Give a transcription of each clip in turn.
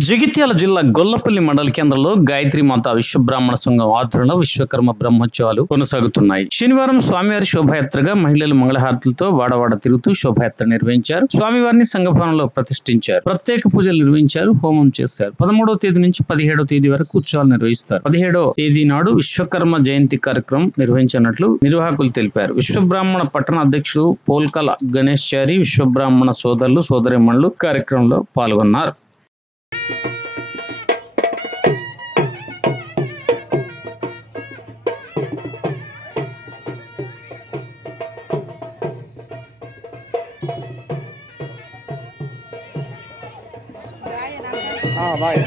జగిత్యాల జిల్లా గొల్లపల్లి మండల కేంద్రంలో గాయత్రి మాత విశ్వబ్రాహ్మణ సంఘం ఆధ్వర్యంలో విశ్వకర్మ బ్రహ్మోత్సవాలు కొనసాగుతున్నాయి. శనివారం స్వామివారి శోభాయాత్రగా మహిళలు మంగళహారతులతో వాడవాడ తిరుగుతూ శోభాయాత్ర నిర్వహించారు. స్వామివారిని సంఘభవనంలో ప్రతిష్ఠించారు. ప్రత్యేక పూజలు నిర్వహించారు. హోమం చేశారు. పదమూడవ తేదీ నుంచి పదిహేడవ తేదీ వరకు ఉత్సవాలు నిర్వహిస్తారు. పదిహేడవ తేదీ నాడు విశ్వకర్మ జయంతి కార్యక్రమం నిర్వహించినట్లు నిర్వాహకులు తెలిపారు. విశ్వబ్రాహ్మణ పట్టణ అధ్యక్షుడు పోల్కల గణేష్ చారి విశ్వబ్రాహ్మణ సోదరులు సోదరిమణులు కార్యక్రమంలో పాల్గొన్నారు. ஆ பாய்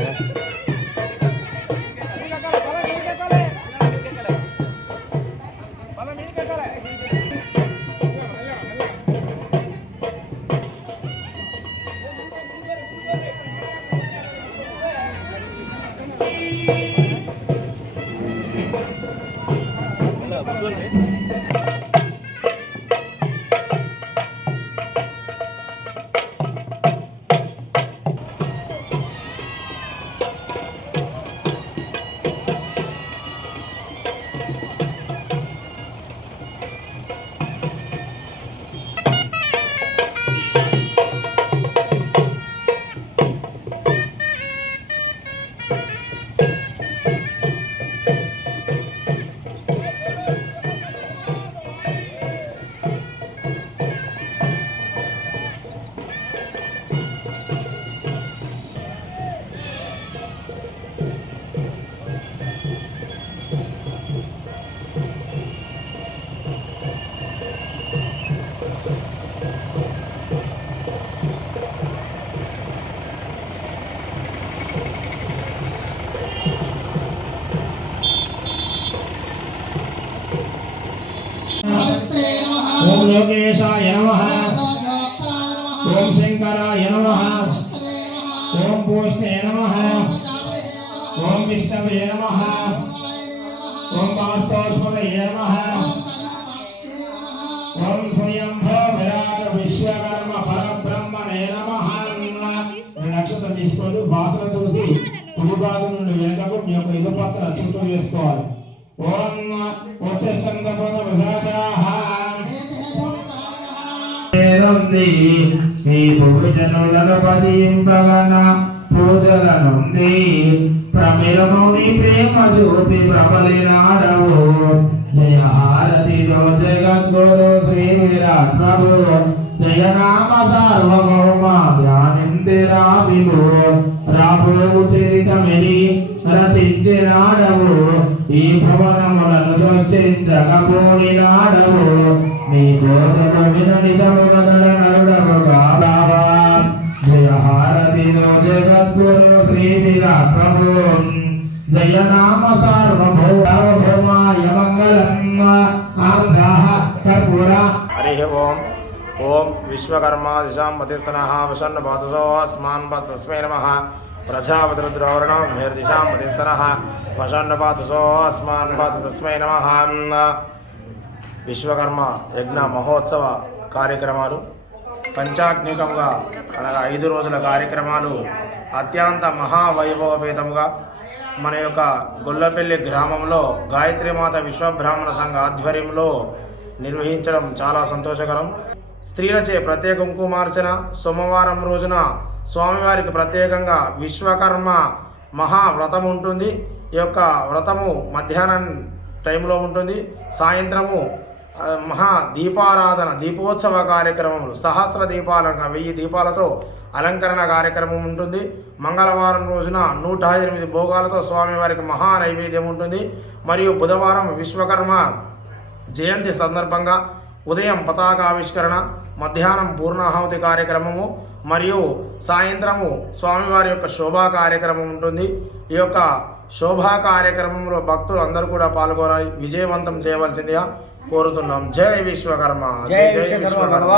లోకేశాయ నమ. ఓం శంకరాయ నమ. ఓం పూష్ణే నమ. ఓం విష్ణవే నమ. ఓం వాస్తవస్పతయే నమ. ఓం స్వయంభో విరాట విశ్వకర్మ పరబ్రహ్మనే నమ. నక్షత్రం తీసుకొని బాసన చూసి కుడి భాగం నుండి వెనుకకు మీ యొక్క ఇరు పక్కన చుట్టూ వేసుకోవాలి. ఓం ఉత్తిష్టంత పద విసాదాహ నుండి నీ పూజనులను పదింపగన పూజల నుండి ప్రమిలమౌని ప్రేమ జ్యోతి ప్రబలినాడవు. జయ హారతి జగద్గురు శ్రీ విరాట్ ప్రభు. జయ నామ సార్వభౌమ ధ్యానిందిరా విభు. రాబోవు చరితమిని రచించినాడవు. ఈ భువనములను సృష్టించకపోనినాడవు నీ బోధన విననితమునదర నరుడముగా బాబా. జగద్గురు శ్రీ ప్రభు. జయ నామ సార్వభౌమాయ మంగళం ఆర్ధాః కర్పూర. హరి ఓం. ఓం విశ్వకర్మ దిశాం పతిస్తన వసన్న పాతసో అస్మాన్ తస్మై నమ. ప్రజాపతిరుద్రవర్ణం దిశాం పతిస్తనః వసన్న పాతసో అస్మాన్ పాత తస్మై నమ విశ్వకర్మ యజ్ఞ మహోత్సవ కార్యక్రమాలు పంచాగ్నికంగా అనగా ఐదు రోజుల కార్యక్రమాలు అత్యంత మహావైభవపేతముగా మన యొక్క గొల్లపల్లి గ్రామంలో గాయత్రీమాత విశ్వబ్రాహ్మణ సంఘ ఆధ్వర్యంలో నిర్వహించడం చాలా సంతోషకరం. స్త్రీలచే ప్రత్యేక కుంకుమార్చన సోమవారం రోజున స్వామివారికి ప్రత్యేకంగా విశ్వకర్మ మహావ్రతం ఉంటుంది. ఈ యొక్క వ్రతము మధ్యాహ్నం టైంలో ఉంటుంది. సాయంత్రము మహా దీపారాధన దీపోత్సవ కార్యక్రమములు సహస్ర దీపాల వెయ్యి దీపాలతో అలంకరణ కార్యక్రమం ఉంటుంది. మంగళవారం రోజున నూట ఎనిమిది భోగాలతో స్వామివారికి మహా నైవేద్యం ఉంటుంది. మరియు బుధవారం విశ్వకర్మ జయంతి సందర్భంగా ఉదయం పతాకావిష్కరణ మధ్యాహ్నం పూర్ణాహుతి కార్యక్రమము మరియు సాయంత్రము స్వామివారి యొక్క శోభా కార్యక్రమం ఉంటుంది. ఈ యొక్క శోభా కార్యక్రమంలో భక్తులు అందరూ కూడా పాల్గొనాలి. విజయవంతం చేయవలసిందిగా కోరుతున్నాం. జై విశ్వకర్మ. జై విశ్వకర్మ.